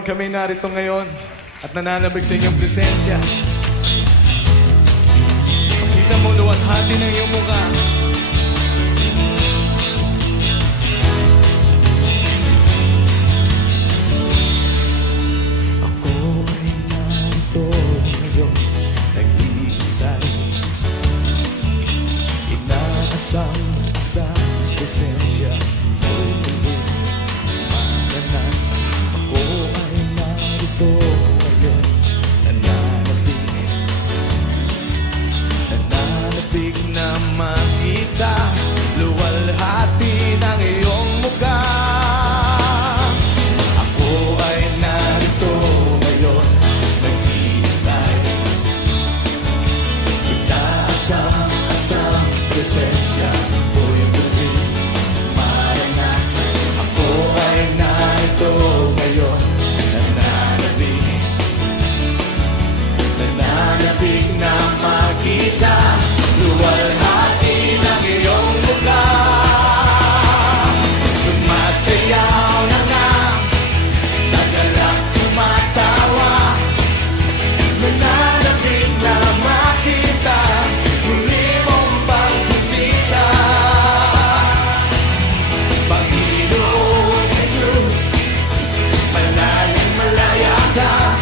Panginoon, kami narito ngayon at nananabig sa inyong presensya. Pakita mo luwalhati ng iyong mukha. Ako ay narito ngayon, naghihintay, inaasang sa presensya mo'y muling maranasan. Ako ay narito ngayon, nananabig na makita luwalhati ng iyong mukha. Ako ay narito ngayon, naghihintay, inaasang presensya mo'y muling maranasan. Ako ay narito ngayon, nananabig na makita luwalhati ng iyong mukha. Sumasayaw na nga, sa galak tumatawa, nananabig na makita muli mong pagbisita. Panginoon Jesus, malayang malaya ka,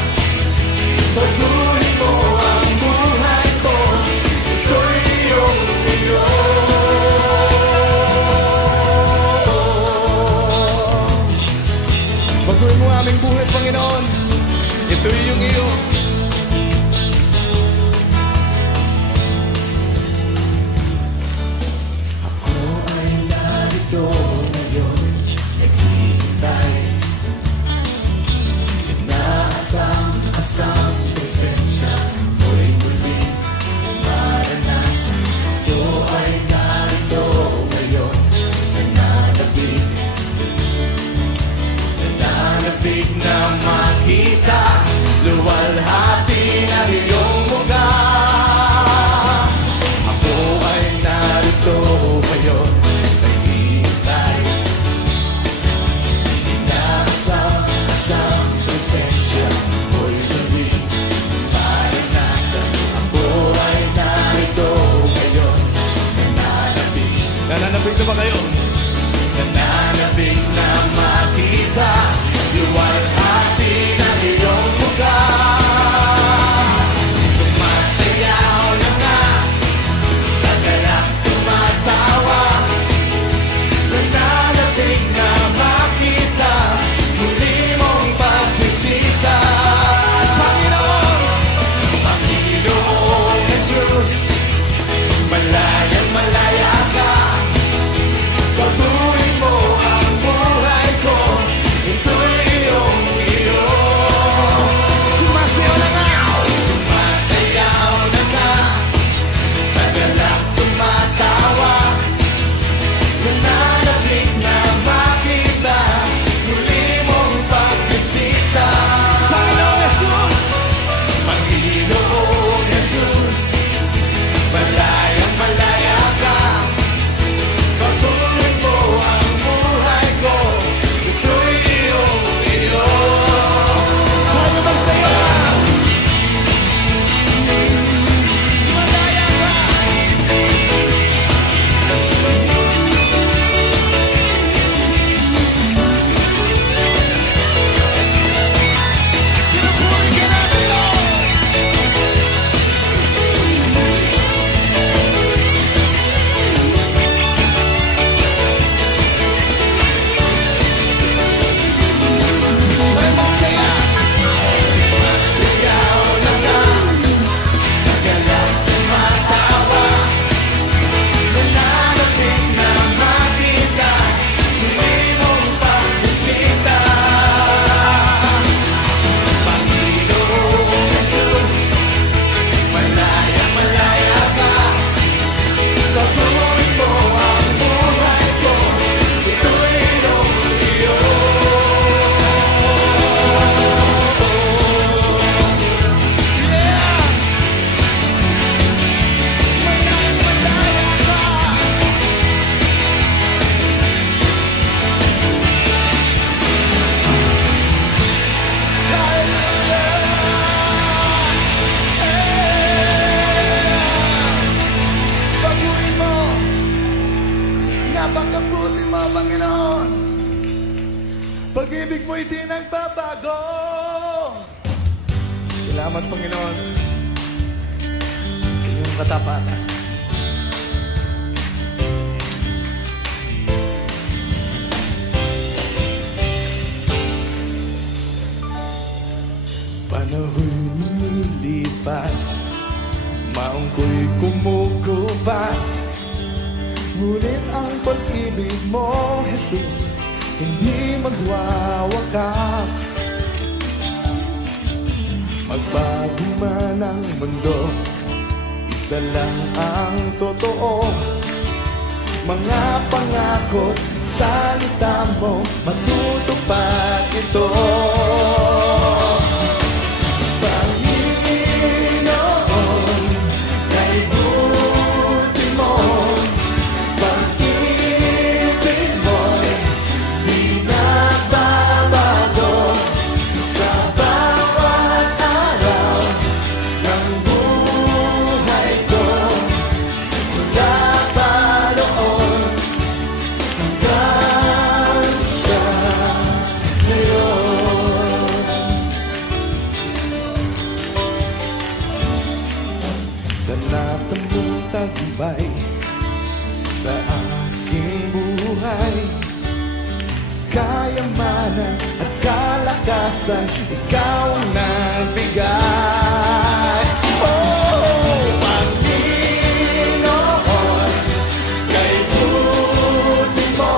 baguhin mo ang buhay ko, ito'y iyong iyo. Baguhin mo aming buhay, Panginoon, ito'y iyong iyo. Ako ay narito ngayon, naghihintay, inaasang presensya mo'y muling maranasan. Ako ay narito ngayon, nananabig na makita luwalhati ng iyong mukha. Ako ay narito ngayon, naghihintay, inaasang presensya mo'y muling maranasan. Ako ay narito ngayon, nananabig na ba kayo? Nananabig na makita luwalhati ng iyong mukha. Sumasayaw na nga, sa galak tumatawa, nananabig na makita muli mong pagbisita. Panginoon, Panginoon Jesus, malayang malaya ka, ko'y di nagbabago. Salamat, Panginoon, sa inyong katapatan. Panahoy lumilipas, maong ko'y kumukupas, ngunit ang pag-ibig mo, Jesus, hindi magwawakas. Magbago man ang mundo, isa lang ang totoo. Mga pangako't salita mo, matutupad ito. Panginoon, kay buti mo, pag-ibig mo'y di nagbabago. Sa bawat araw ng buhay ko, mula pa noon hanggang sa ngayon. Sa natamong tagumpay sa aking buhay, kayamanan at kalakasan, ikaw ang nagbigay. Oh, Panginoon, kay buti mo,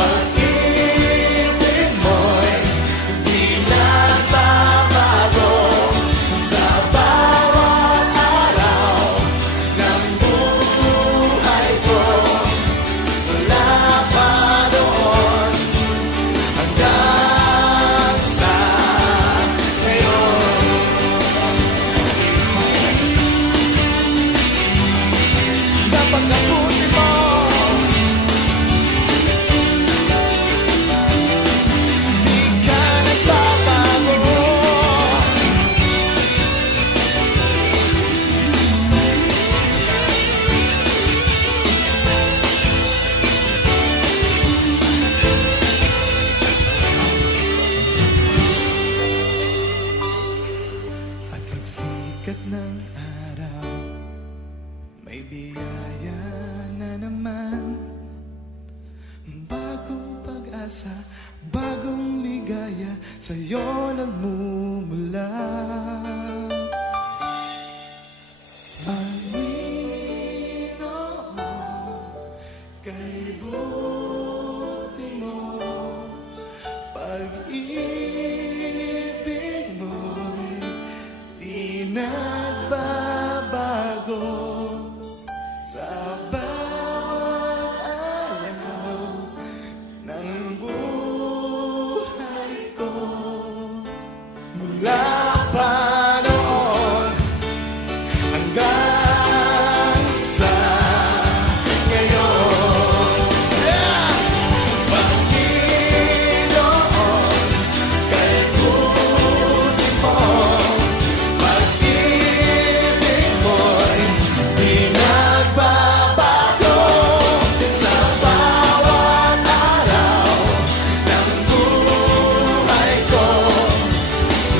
pag-ibig mo'y di nagbabago. Sa bawat araw ng buhay ko, mula pa noon hanggang sa ngayon. Napakabuti mo, di ka nagbabago. At pagsikat ng araw, may biyaya na naman. Bagong pag-asa, bagong ligaya, sa'yo nagmumula. Panginoon, kay buti mo, pag-ibig mo'y di nagbabago. Sa bawat araw ng buhay ko, mula pa noon hanggang sa ngayon. Yeah! Panginoon, kay buti mo, pag-ibig mo'y di nagbabago. Sa bawat araw ng buhay ko,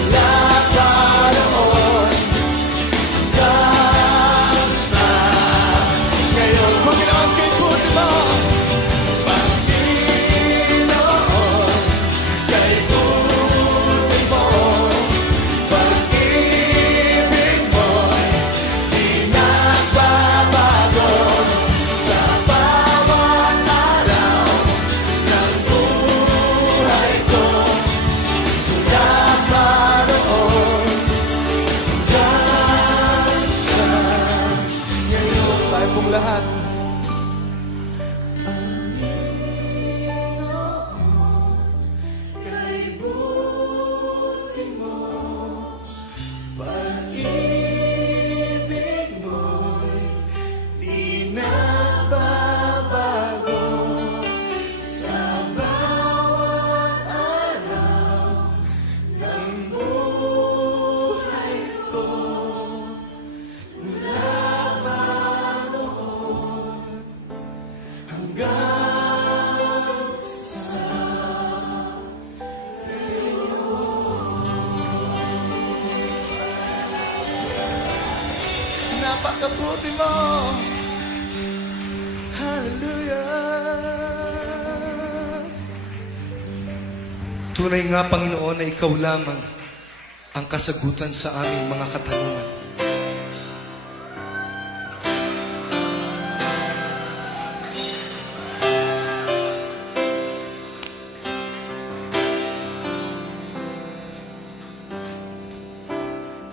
mula pa noon hanggang sa ngayon. Panginoon, kay buti mo, Panginoon, kay buti mo, pag-ibig mo'y di nagbabago. Sa bawat araw ng buhay ko, mula pa noon hanggang sa ngayon. Tayo pong lahat. Panginoon, kay buti mo, pag-ibig mo'y di nagbabago. Sa bawat araw ng buhay ko, mula pa noon napakabuti mo. Hallelujah. Tunay nga, Panginoon, na Ikaw lamang ang kasagutan sa aming mga katanungan.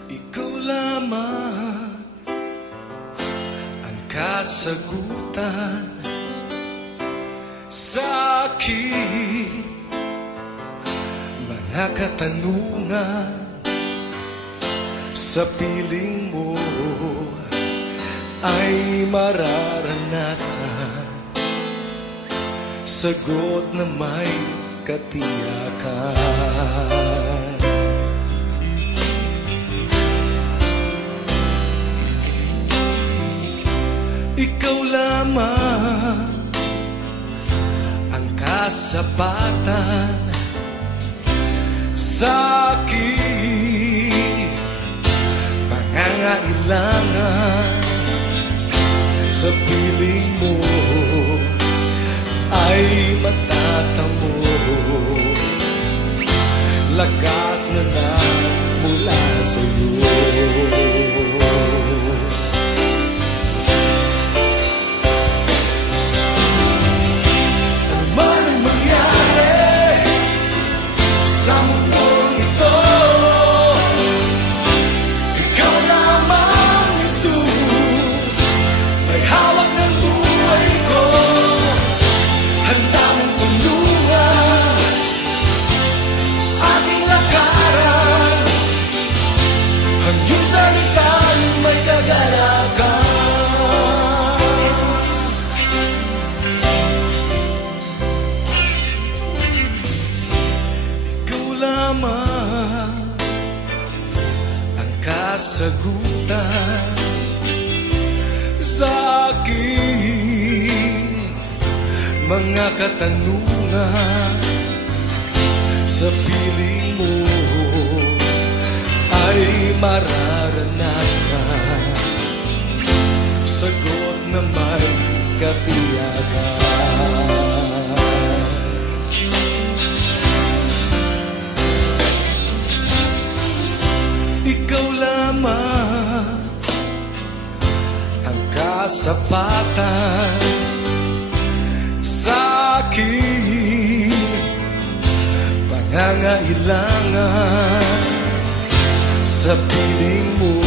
Ikaw lamang ang kasagutan sa aking mga katanungan. Sa piling mo ay mararanasan sagot na may katiyakan. Ikaw lamang ang kasapatan sa aking pangangailangan. Sa piling mo ay matatamo lakas na mula sa iyo. Ang kasagutan sa aking mga katanungan. Sa piling mo ay mararanasan sagot na may katiyakan. Ikaw lamang ang kasapatan sa aking pangangailangan. Sa piling mo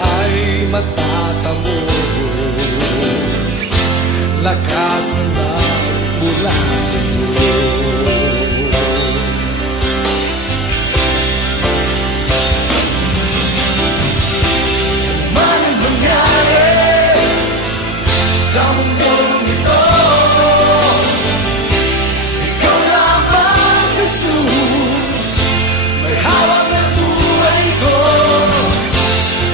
ay matatamo lakas na mula sa iyo. Sa mundong ito, Ikaw lamang, Jesus, may hawak ng buhay ko.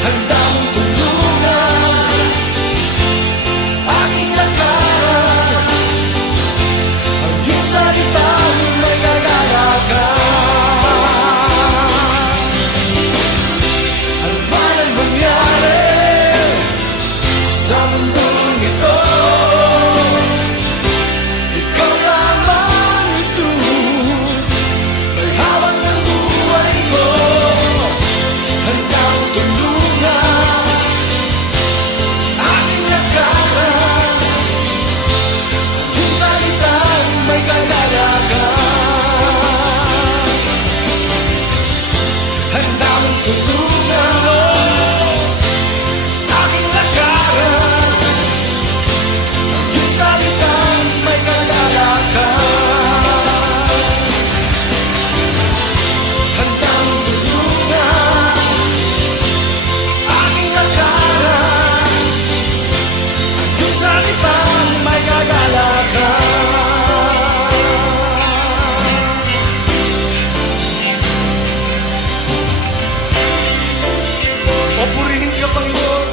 Handa mong tulungan aking lakaran. Ang iyong salitang may kagalakan. Ano man ang mangyari sa mundo ito, Ikaw lamang, Jesus, may hawak ng buhay ko. Handa ang tulungan aking lakaran. Yung salitang may kagalakan. Handa mong tulungan aking lakaran. Salitang may kagalakan. Handang tulungan aking lakaran. Yung salitang may kagalakan. O purihin ka, Panginoon.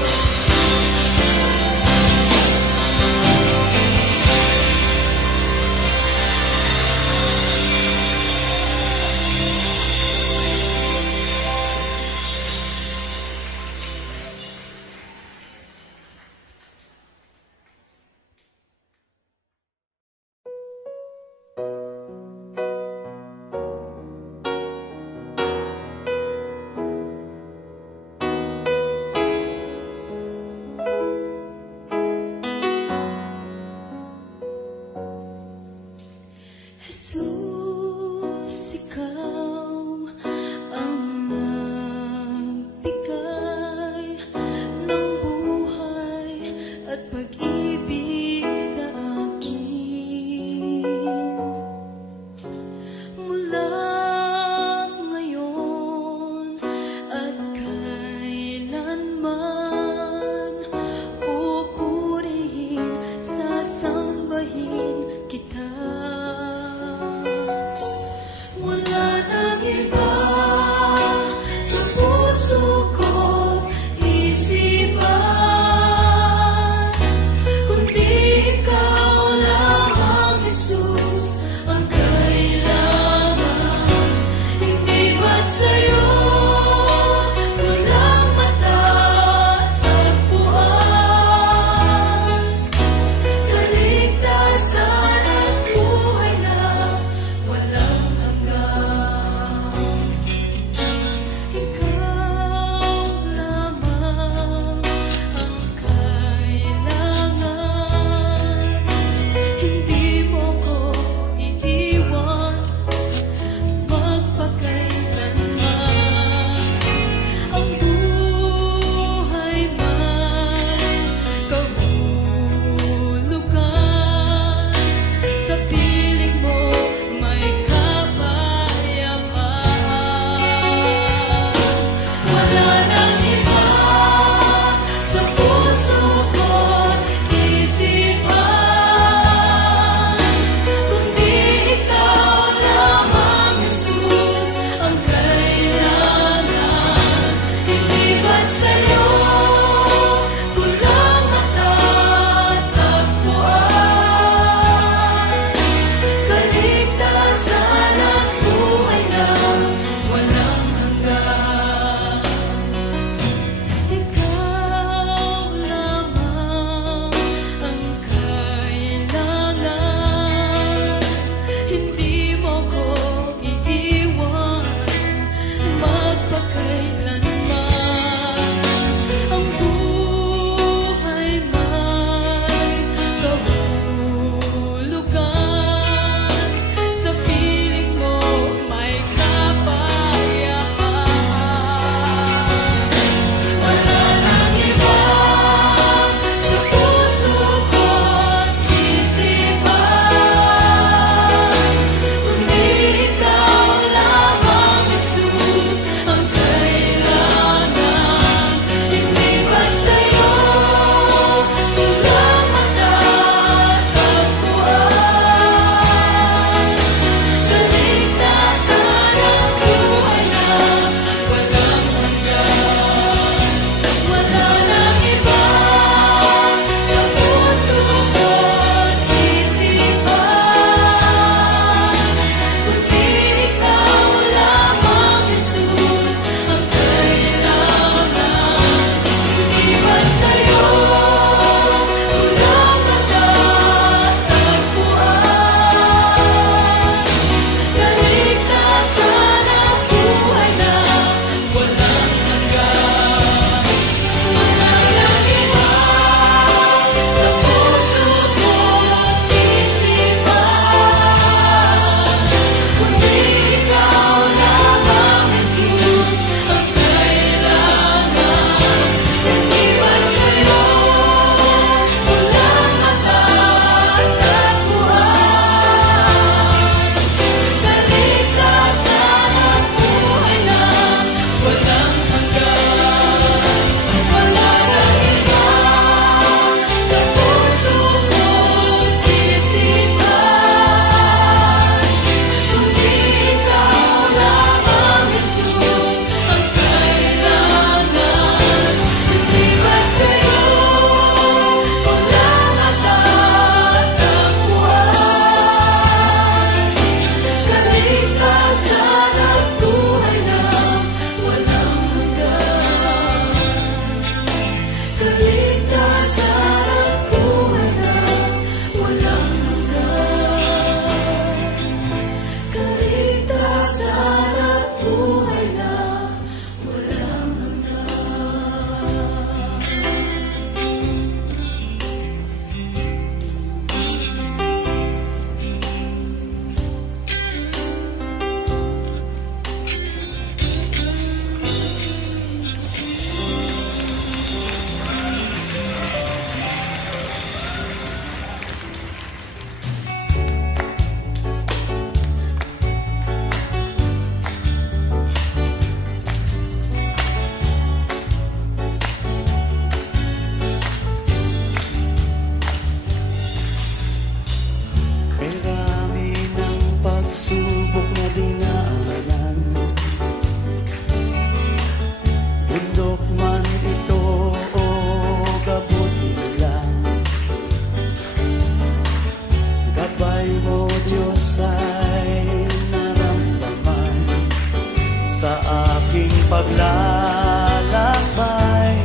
aking paglalakbay,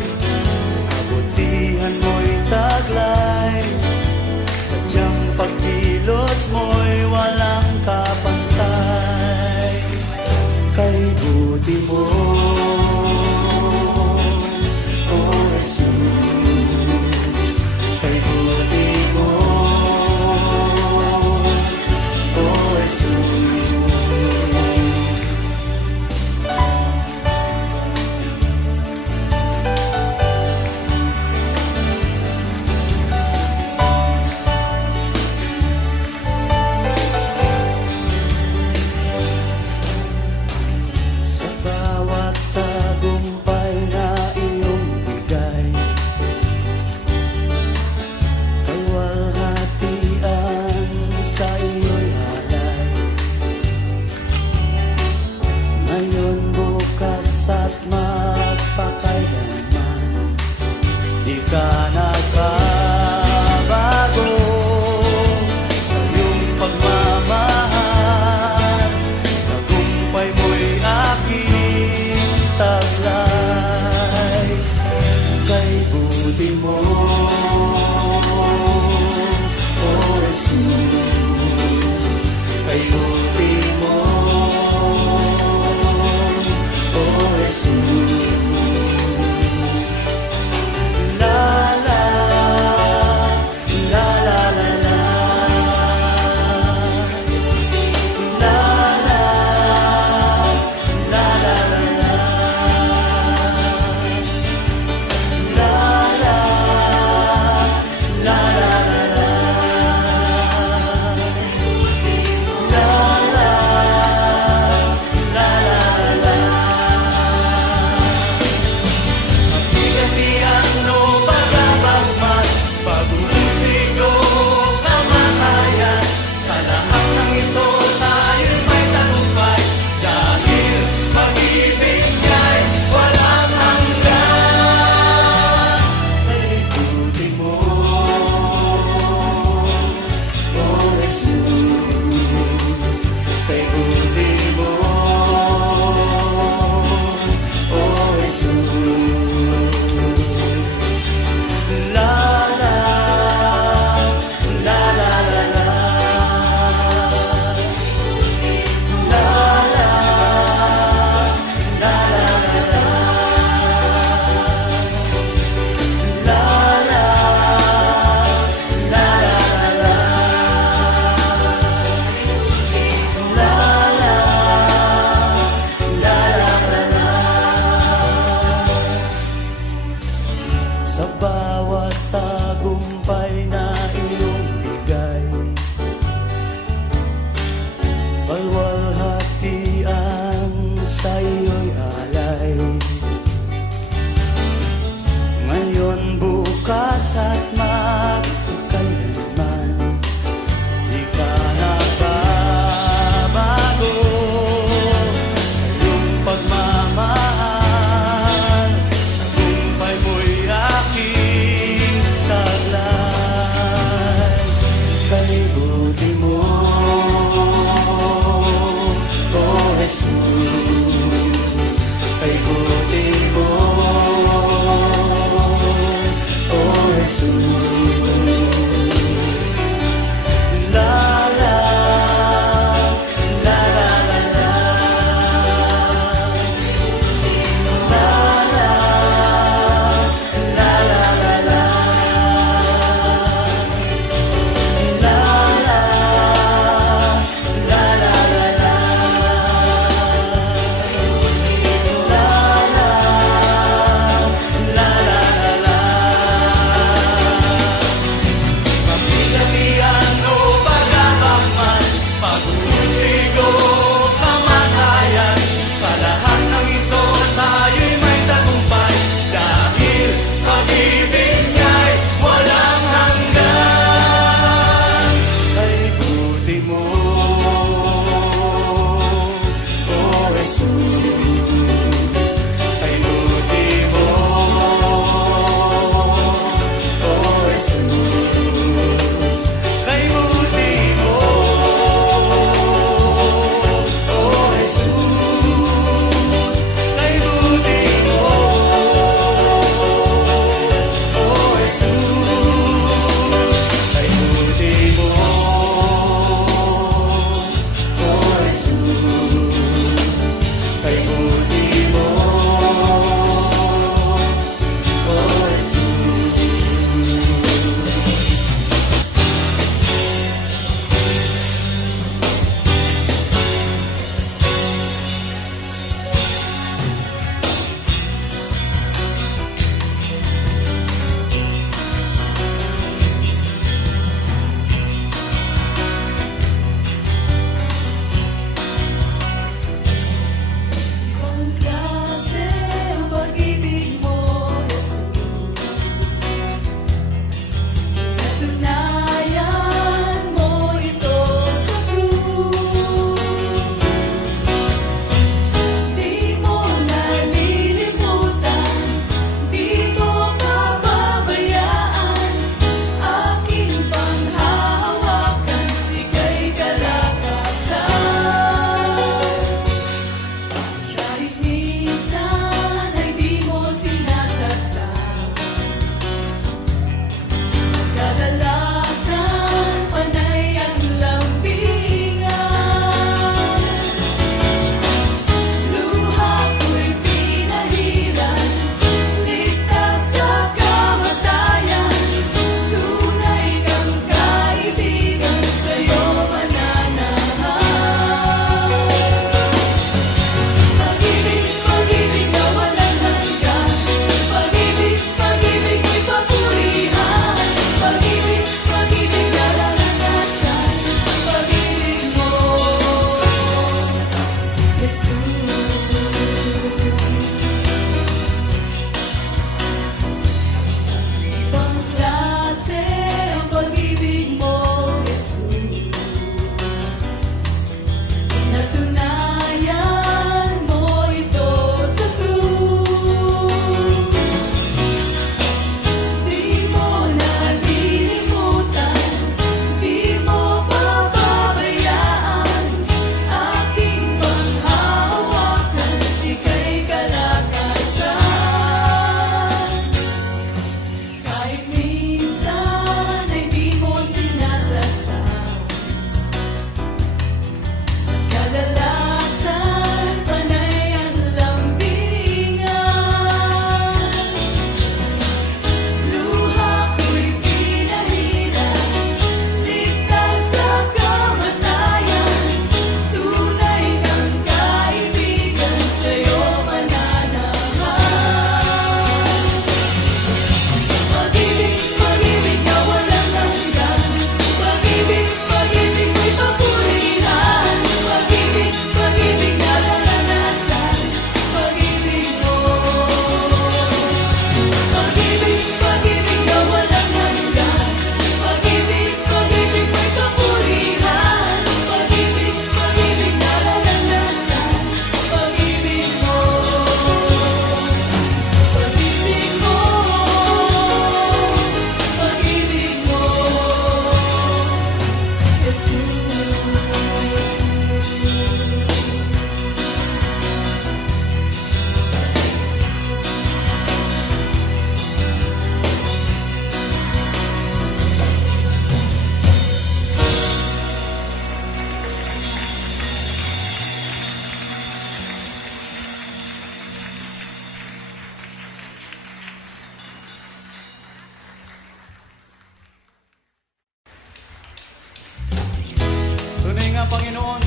kabutihan mo'y taglay, sadyang pagkilos mo'y walang kapantay. Kay buti mo, O Jesus, kay buti mo, O Jesus. Sa bawat tagumpay na iyong bigay, kawalhatian sa iyo'y halay. Ngayon, bukas at magpakailanman, di ka nagbabago sa iyong pagmamahal. Tagumpay mo'y aking taglay. Kay buti mo, O Jesus, kay buti mo, O Jesus. La la, la la la la, la la, la la la la, la la, la la la la, la la, la la la la.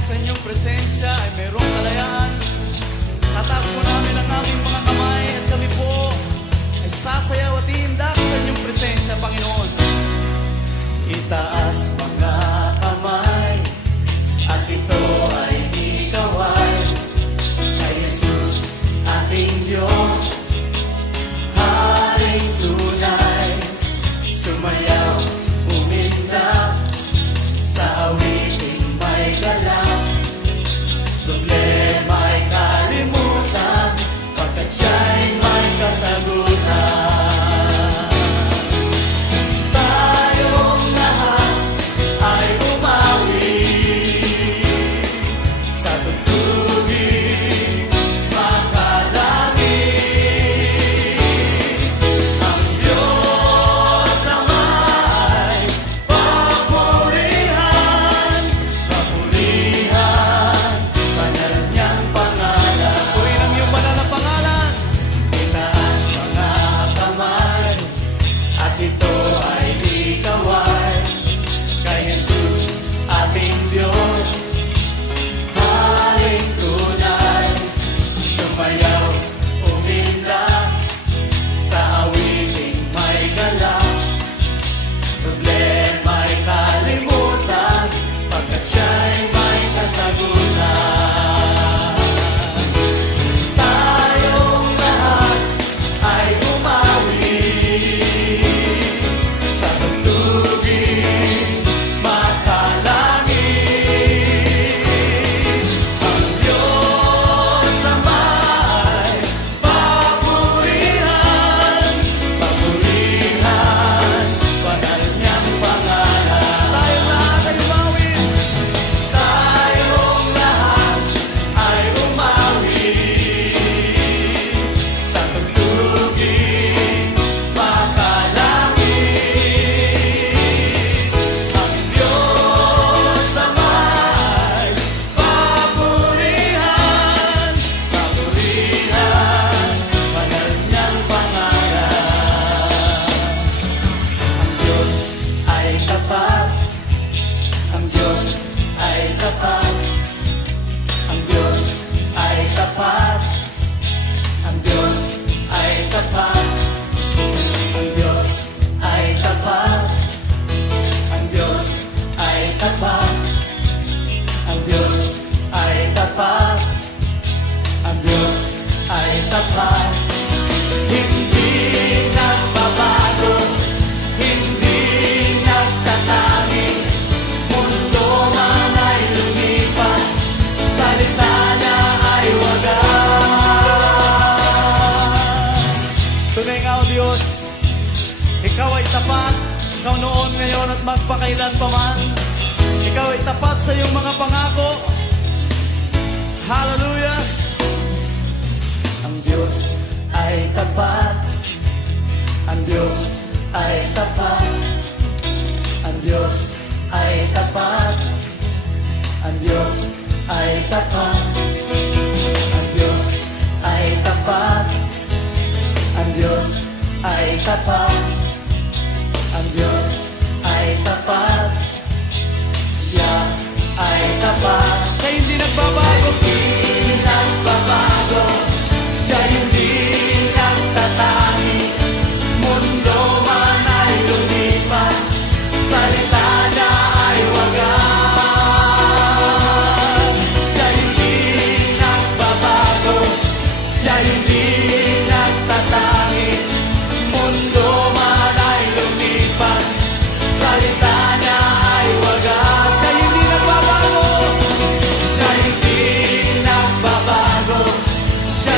sa inyong presensya ay mayroong kalayaan. Tataas po namin ang aming mga kamay at kami po ay sasayaw at iindak sa inyong presensya, Panginoon. Itaas mga kamay at ito ay ikaway kay Jesus, ating Diyos, Haring tunay. Sumayaw, umindak sa awiting may galak. Problema'y kalimutan pagkat siya'y may kasagutan. Tayong lahat ay umawi sa tugtuging makalangit. Ang Diyos ama'y papurihan, papurihan, banal niyang pangalan. Purihin ang iyong banal na pangalan. Itaas mga kamay at ito ay ikaway kay Jesus, ating Diyos, Haring tunay. Sumayaw, umindak sa awiting may galak. Problema'y kalimutan pagkat siya'y may kasagutan. Tayong lahat ay umawi sa tugtuging makalangit. Ang Diyos ama'y papurihan, papurihan, banal niyang pangalan. Tayong lahat ay umawi. Tayong lahat ay umawi sa tugtuging makalangit. Ang Diyos ama'y papurihan, papurihan, banal niyang pangalan. Ang Diyos ay tapat, ang Diyos ay tapat, ang Diyos ay tapat, ang Diyos ay tapat, ang Diyos ay tapat, ang Diyos ay tapat, ang Diyos ay tapat, ang Diyos ay tapat. Hindi nagbabago, hindi nagtatanging, mundo man ay lumipas, salita niya ay wagas. Tunay nga o Diyos, Ikaw ay tapat, Ikaw noon, ngayon at magpakailan pa man. Ikaw ay tapat sa iyong mga pangako. Hallelujah! Ang Diyos ay tapat, ang Diyos ay tapat, ang Diyos ay tapat, ang Diyos ay tapat, ang Diyos ay tapat, ang Diyos ay tapat, ang Diyos ay tapat, siya ay tapat. Siya hindi nagbabago, hindi nagbabago, siya hindi nagtatanging, mundo man ay lumipas, salita niya ay wagas. Siya hindi nagbabago, siya hindi nagtatanging, mundo man ay lumipas, salita niya ay wagas. Siya hindi nagbabago, siya hindi nagbabago, siya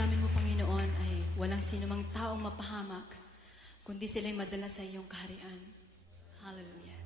damdamin mo, Panginoon, ay walang sinumang taong mapahamak, kundi sila'y madala sa iyong kaharian. Hallelujah.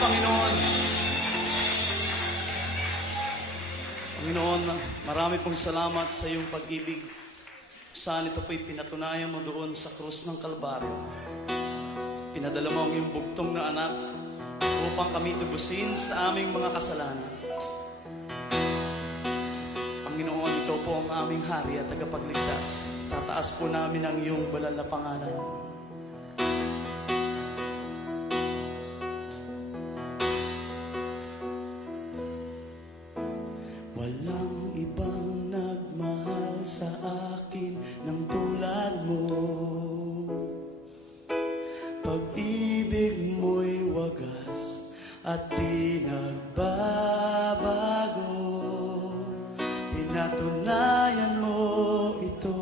Panginoon. Panginoon, marami pong salamat sa iyong pag-ibig. Saan ito po'y pinatunayan mo doon sa krus ng Kalbaryo. Pinadala mo ang iyong bugtong na anak upang kami tubusin sa aming mga kasalanan. Panginoon, ikaw po ang aming hari at tagapagligtas. Tataas po namin ang iyong banal na pangalan. Walang ibang nagmahal sa akin ng tulad mo. Pag-ibig mo'y wagas at di nagbabago. Pinatunayan mo ito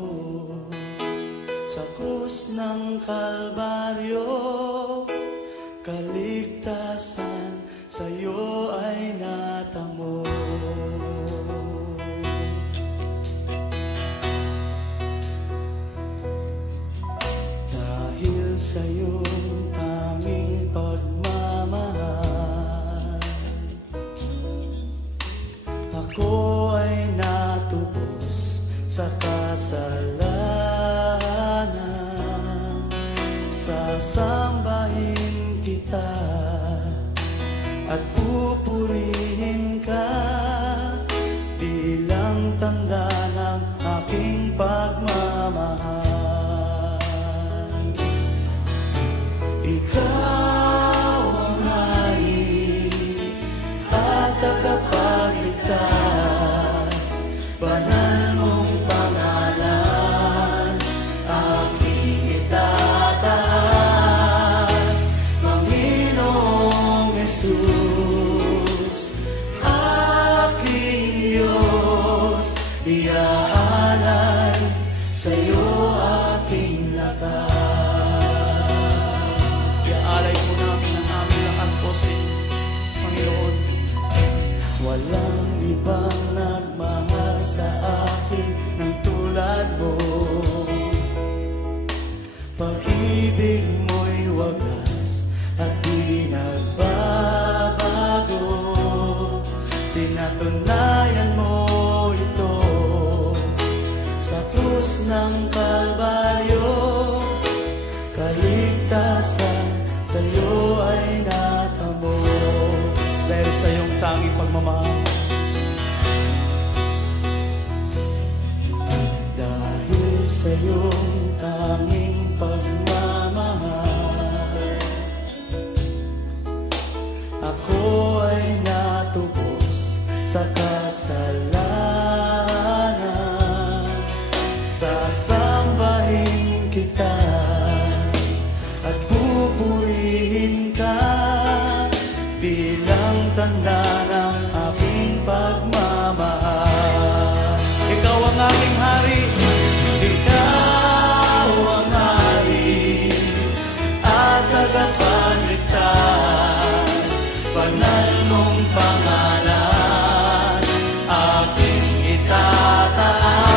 sa krus ng Kalbaryo. Kaligtasan sa'yo ay natamo. Dahil sa iyong tanging pagmamahal, ako ay natubos sa kasalanan. Sasambahin kita at pupurihin ka bilang tanda ng aking pagmamahal. Ikaw ang hari at tagapagligtas, banal mong pangalan aking itataas. Panginoong Jesus, aking Diyos, iaalay sa'yo aking lakas. Iaalay po namin ang aming lakas po sa iyo, Panginoon. Walang ibang nagmahal sa akin ng tulad mo. Pag-ibig mo'y wagas at di nagbabago. Pinatunayan mo ito sa krus ng Kalbaryo. Kaligtasan sa'yo ay natamo. Dahil sa iyong tanging pagmamahal, dahil sa iyong tanging pagmamahal, ako ay natubos sa kasalanan. Sasambahin kita at pupurihin ka bilang tanda ng aking pagmamahal. Ikaw ang aking hari, ikaw ang hari at tagapagligtas, banal mong pangalan aking itataas.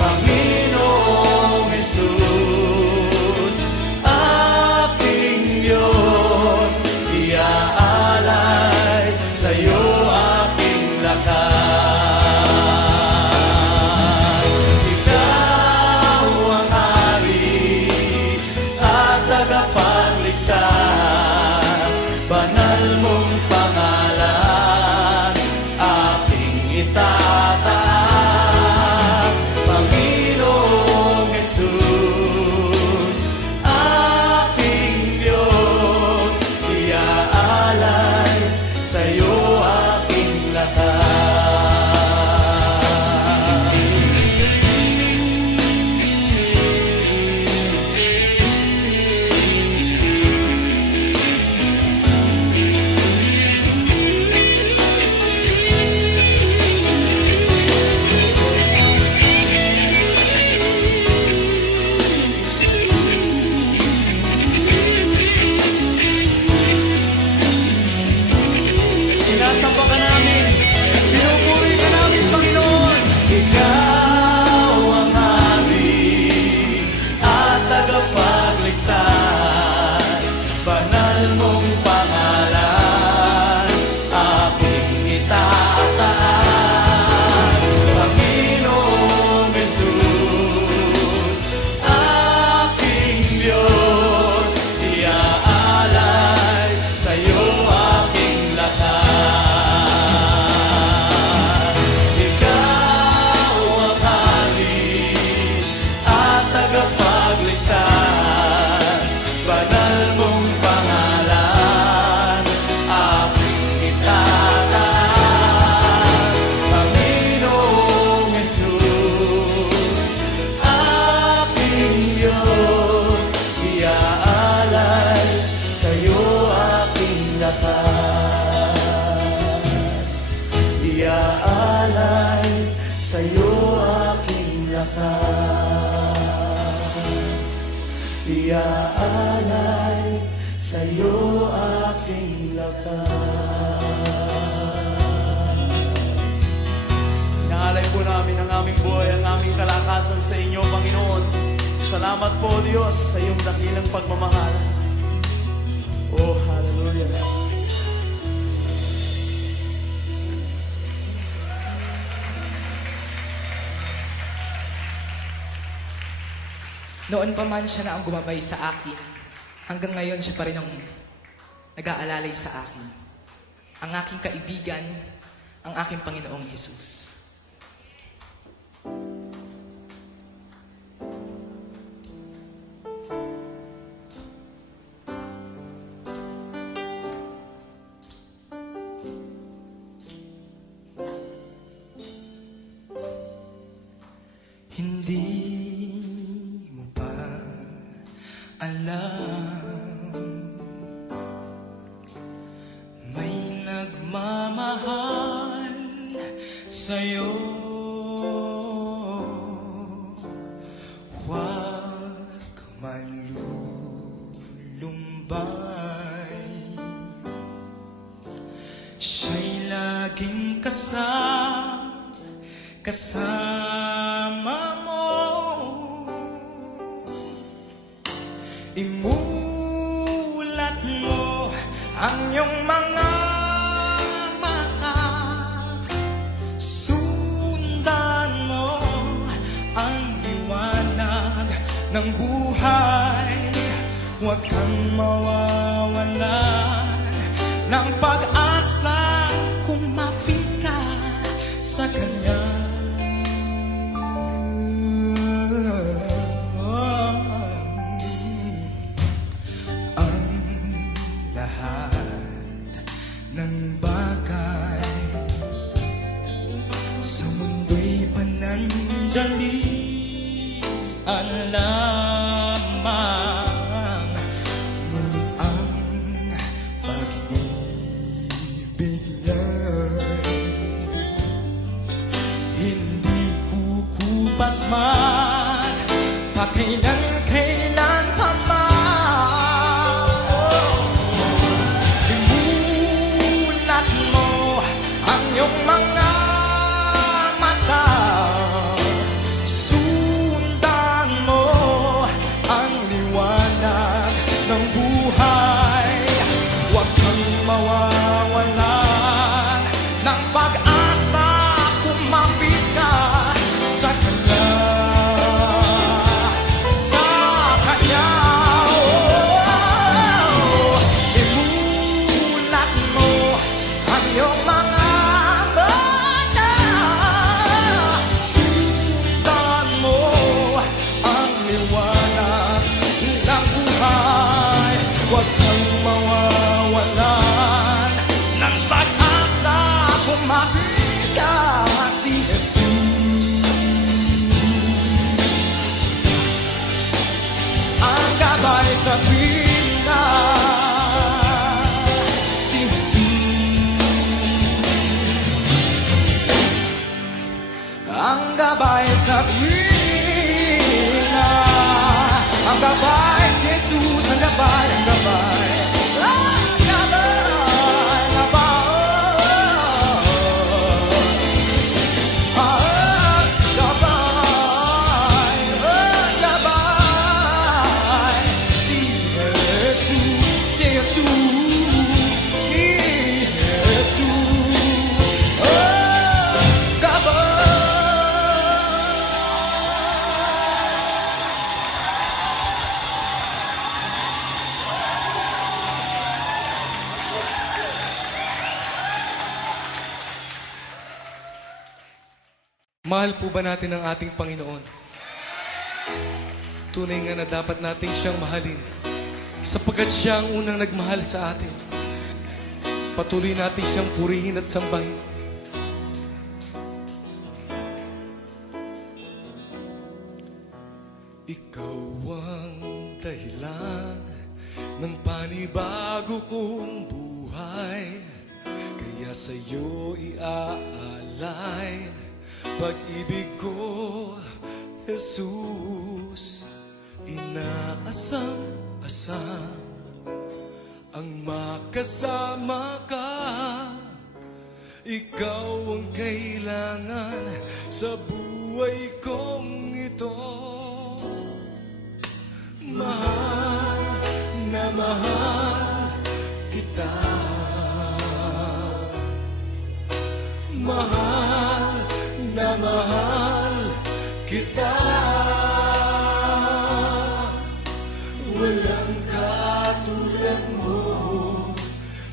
Panginoong Jesus, aking Diyos, iaalay iaalay sa'yo aking lakas. Inaalay po namin ang aming buhay, ang aming kalakasan sa inyo, Panginoon. Salamat po, Diyos, sa iyong dakilang pagmamahal. Oh, hallelujah. Noon pa man siya na ang gumabay sa akin, hanggang ngayon siya pa rin ang nag-aalalay sa akin. Ang aking kaibigan, ang aking Panginoong Jesus. Hindi mo pa alam, may nagmamahal sa'yo. Huwag ka man lulumbay, siya'y laging kasama mo. Imulat mo ang iyong mga mata, sundan mo ang liwanag ng buhay. Huwag kang mawawalan ng pag-asa, kumapit ka sa Kanya. Ng bagay sa mundo'y panandalian lamang, ngunit ang pag-ibig niya'y hindi kukupas man, pakailan pa man. Yung mga mata, sundan mo ang liwanag ng buhay. Huwag kang mawawalan ng pag-asa, kumapit ka sa Kanya. Sa Kanya, imulat mo ang iyong mga si Jesus. Ang gabay sa tuwina, si Jesus. Ang gabay sa tuwina, ang gabay si Jesus, ang gabay, ang gabay. Mahal po ba natin ang ating Panginoon? Tunay nga na dapat natin siyang mahalin, sapagkat siya ang unang nagmahal sa atin. Patuloy natin siyang purihin at sambahin. Ikaw ang dahilan ng panibago kong buhay, kaya sa'yo iaalay pag-ibig ko, Jesus. inaasam-asam ang makasama ka. Ikaw ang kailangan sa buhay kong ito. Mahal na mahal kita. Mahal na mahal kita. Walang katulad mo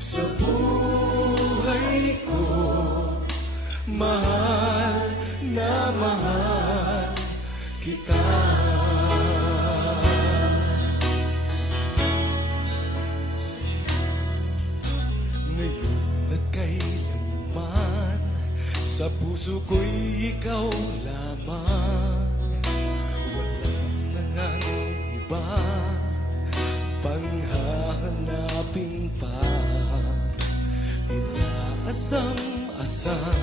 sa buhay ko. Mahal na mahal kita. Ngayon at kailanman, sa puso ko'y ikaw lamang. Walang nangang iba panghahanapin pa. Inaasam-asam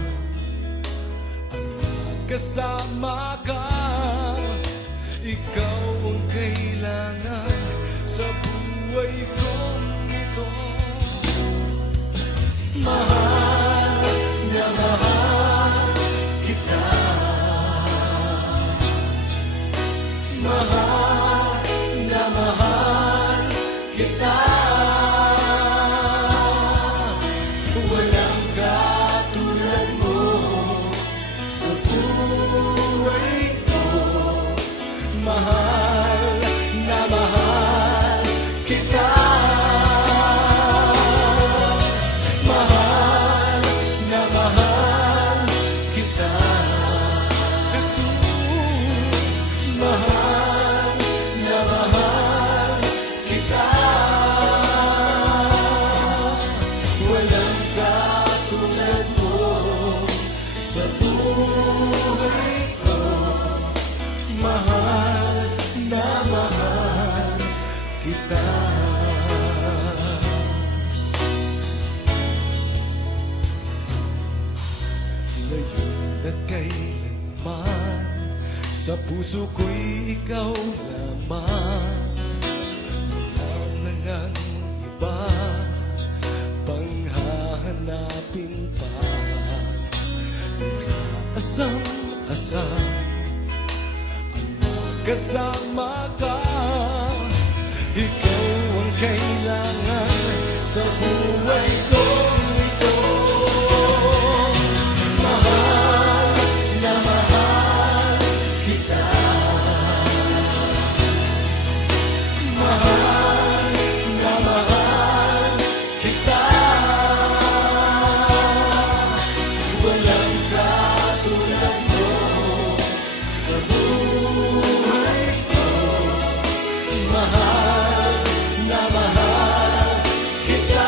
ang makasama ka. Ikaw ang kailangan sa buhay kong ito. Mahal na mahal kita. Mahal na mahal kita. Walang katulad mo sa buhay ko. Mahal na mahal kita. Mahal na mahal kita. Jesus, mahal na mahal kita. Walang katulad mo sa buhay ko. Mahal na mahal kita. Ngayon at kailanman, sa puso ko'y ikaw lamang. Walang nangang iba panghahanapin pa. Inaasam-asam ang makasama ka. Ikaw ang kailangan sa buhay kong ito. Mahal na mahal kita. Mahal na mahal kita. Walang katulad mo sa buhay ko. Mahal na mahal kita.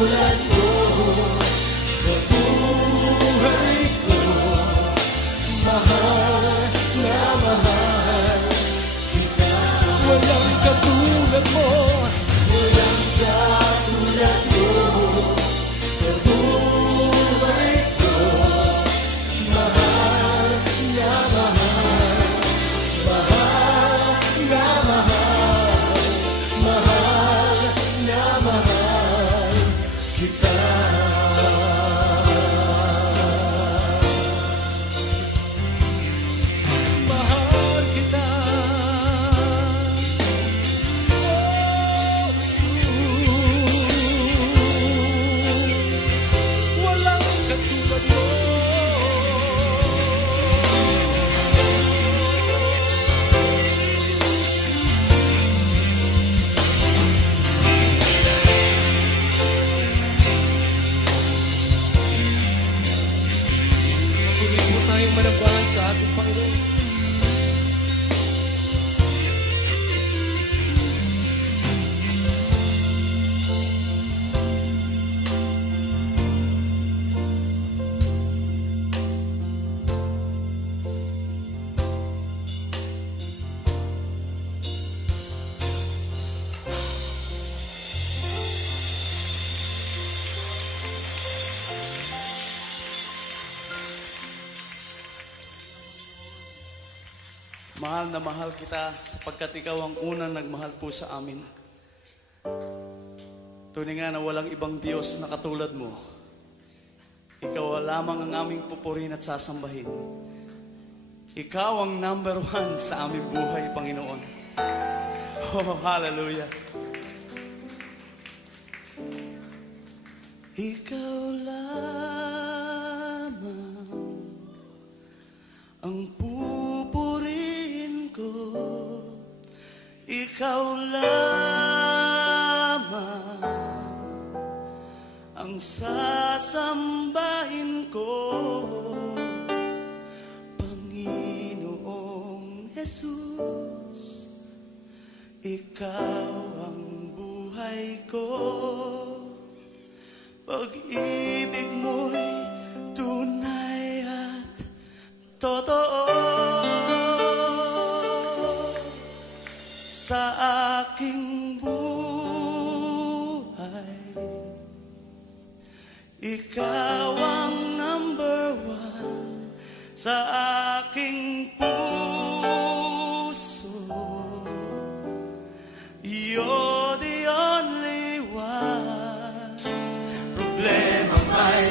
katulad mo sa buhay ko. Mahal na mahal kita. Walang katulad mo. Walang katulad mo sa buhay ko. Mahal na mahal, mahal na mahal, mahal na mahal kita. Mahal kita. Walang katulad mo. Patuloy mo tayong manambahan sa ating Panginoon. Mahal na mahal kita sapagkat ikaw ang unang nagmahal po sa amin. Tunay nga na walang ibang Diyos na katulad mo. Ikaw lamang ang aming pupurin at sasambahin. Ikaw ang number 1 sa aming buhay, Panginoon. Oh, hallelujah. Ikaw lamang ang pupurihin ko. Ikaw lamang ang sasambahin ko. Panginoong Jesus, ikaw ang buhay ko. Pag-ibig mo'y tunay at totoo sa aking buhay. Ikaw ang number 1 sa aking puso. You're the only one. Problema may